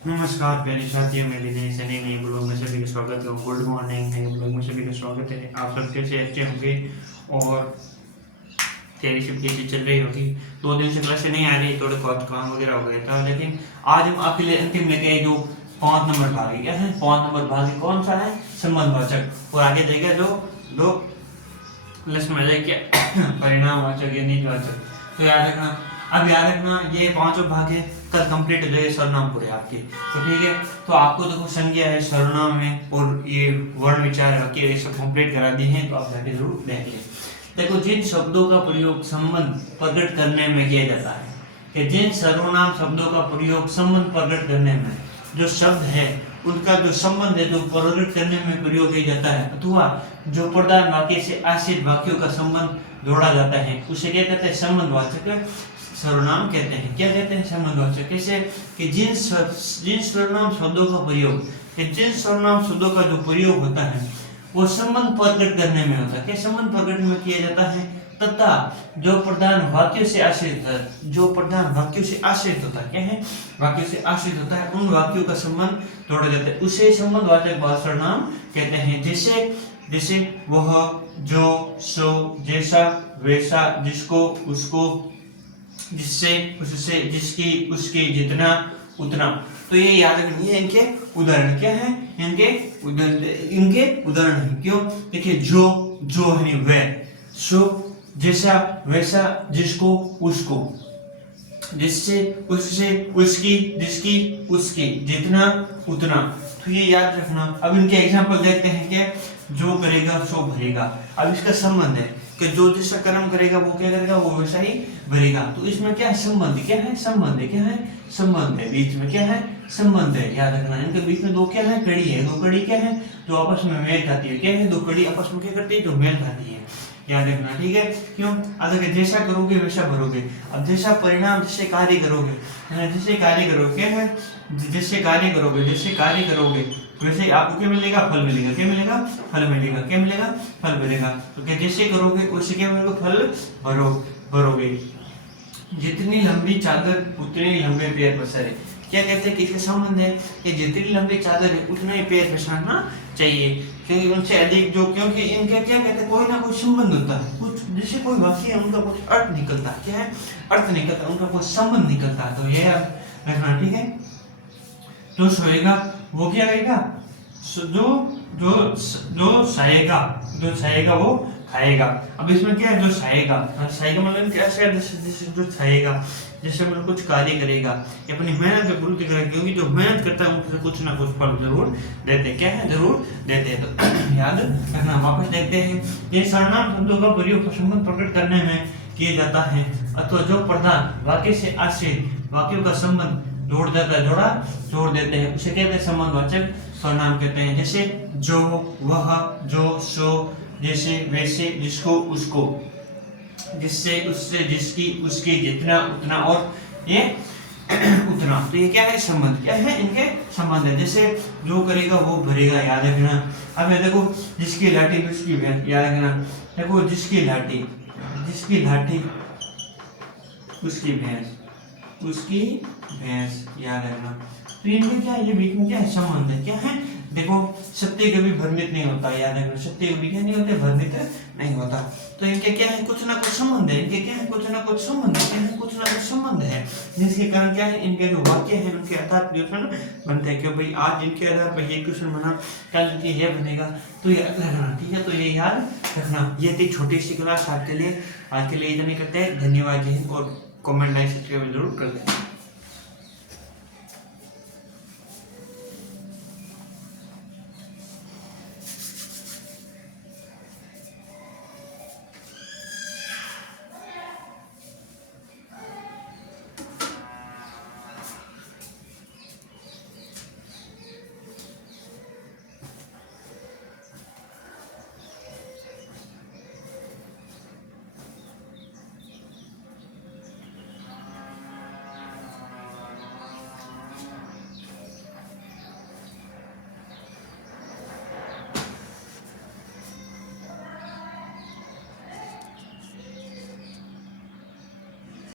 नमस्कार प्यारे साथियों, मेरे नए से नए ब्लॉग में सभी का स्वागत है। गुड मॉर्निंग, नए ब्लॉग में सभी का स्वागत है। आप सब कैसे अच्छे होंगे और तैयारी सब कैसी चल रही होगी। 2 दिन से क्लास नहीं आ रही, थोड़े बहुत काम वगैरह हो गया था, लेकिन आज हम आपके लिए अंतिम लेके आए जो 5 नंबर भाग है। क्या है 5 नंबर भाग? कौन सा है? संबंधवाचक। और आगे देगा जो दो लिस्ट में जाए क्या परिणामवाचक या निजवाचक। तो याद रखना, अब याद रखना ये पांचों भाग है, कल कंप्लीट हो जाएगा सर्वनाम पूरे आपके। तो ठीक है, तो आपको देखो संज्ञा है सर्वनाम में और ये वर्ण विचार वाक्य ये सब कंप्लीट करा दिए हैं, तो आप जाके जरूर देख लें। देखो, जिन शब्दों का प्रयोग संबंध प्रकट करने में किया जाता है, कि जिन सर्वनाम शब्दों का प्रयोग संबंध प्रकट करने में, जो शब्द है उनका जो संबंध है जो प्रकट करने में प्रयोग किया जाता है, अथवा जो प्रधान वाक्य से आश्रित वाक्यों का संबंध जोड़ा जाता है, उसे क्या कहते हैं? संबंधवाचक सर्वनाम कहते हैं। क्या कहते हैं? संबंधवाचक। कैसे? कि जिन सर्वनाम शब्दों का प्रयोग, कि जिन सर्वनाम शब्दों का जो प्रयोग होता है वो संबंध प्रकट करने में होता है। क्या संबंध प्रकट में किया जाता है? तथा जो प्रधान वाक्यों से आश्रित होता है, क्या है? वाक्यों से आश्रित होता है, उन वाक्यों का संबंध जोड़ा जाता है, उसे संबंधवाचक सर्वनाम कहते हैं। जैसे वह, जो, सो, जैसा, वैसा, जिसको, उसको, जिससे, उससे, जिसकी, उसके, जितना, उतना। तो ये याद रखनी है। इनके उदाहरण क्या है? इनके उदाहरण है। क्यों? देखिए, जो है वह, सो, जैसा, वैसा, जिसको, उसको, जिससे, उससे, उसकी, जिसकी, उसके, जितना, उतना। तो ये याद रखना। अब इनके एग्जांपल देखते हैं। क्या? जो करेगा सो भरेगा। अब इसका संबंध है कि जो जैसा कर्म करेगा वो क्या करेगा? वो वैसा ही भरेगा। तो इसमें क्या है? संबंध। क्या है? संबंध है। क्या है? संबंध है। बीच में क्या है? संबंध है। याद रखना, इनके बीच में दो क्या है? कड़ी है। दो कड़ी क्या है? जो आपस में मेल खाती है। क्या है? दो कड़ी आपस में क्या करती है? जो मेल खाती है। याद रखना, ठीक है? क्यों? अगर जैसा करोगे वैसा भरोगे। अब जैसा परिणाम, जैसे कार्य करोगे, जैसे कार्य करोगे, क्या है? जैसे कार्य करोगे वैसे आपको क्या मिलेगा? फल मिलेगा। क्या मिलेगा? फल मिलेगा। क्या मिलेगा? फल मिलेगा। तो क्या जैसे करोगे वैसे क्या मिलेगा? फल भरोगे। जितनी लंबी चादर उतने लंबे पैर पसारे। क्या कहते हैं? किसके संबंध है? कि जितनी लंबी चादर है उतने ही पैर पसारना चाहिए, क्योंकि उनसे अधिक जो, क्योंकि इनके क्या कहते हैं? कोई ना कोई संबंध होता है। कुछ जैसे कोई वाक्य है उनका कुछ अर्थ निकलता है। क्या है? अर्थ निकलता है, उनका कुछ संबंध निकलता है। तो ये रखना, ठीक है? जो सोएगा वो क्या करेगा? जो साएगा वो खाएगा। अब इसमें क्या है? जो साएगा मतलब क्या? जैसे जो साएगा, जैसे मतलब कुछ कार्य करेगा, अपनी मेहनत की पूर्ति करेगा, क्योंकि जो मेहनत करता है उनसे कुछ ना कुछ फल जरूर देते। क्या है? जरूर देते हैं। तो याद रखना। वापस देखते हैं। ये सर्वनाम शब्दों का प्रयोग संबंध प्रकट करने में किया जाता है, अथवा जो प्रधान वाक्य से आश्रित वाक्यों का संबंध जोड़ देते हैं, उसे कहते हैं संबंधवाचक सर्वनाम कहते हैं। जैसे जो, वह, जो, सो, जैसे, वैसे, जिसको, उसको, जिससे, उससे, जिसकी, उसके, जितना, उतना और ये उतना। तो ये क्या है? संबंध। क्या है? इनके संबंध है। जैसे जो करेगा वो भरेगा। याद रखना। अब ये देखो, जिसकी लाठी उसकी भैंस। याद रखना। देखो, जिसकी लाठी उसकी भैंस। याद रखना। तो इनमें क्या है? ये बीच में क्या है? संबंध है। क्या है? देखो, सत्य कभी भ्रमित नहीं होता। याद रखना, सत्य कभी क्या नहीं होते? भ्रमित नहीं होता। तो इनके क्या है? कुछ ना कुछ संबंध है। इनके क्या है? कुछ ना कुछ संबंध है। क्या है? कुछ ना कुछ संबंध है, जिसके कारण क्या है? इनके जो वाक्य है उनके आधार पर क्वेश्चन बनते हैं। क्यों भाई? आज इनके आधार पर ये क्वेश्चन बना, कल इनके ये बनेगा। तो याद रखना, ठीक है? तो ये याद रखना। ये थी छोटी सी क्लास आपके लिए। आज के लिए इतना करते हैं। धन्यवाद। जय हिंद। और कमेंट, लाइक, सब्सक्राइब जरूर कर दें।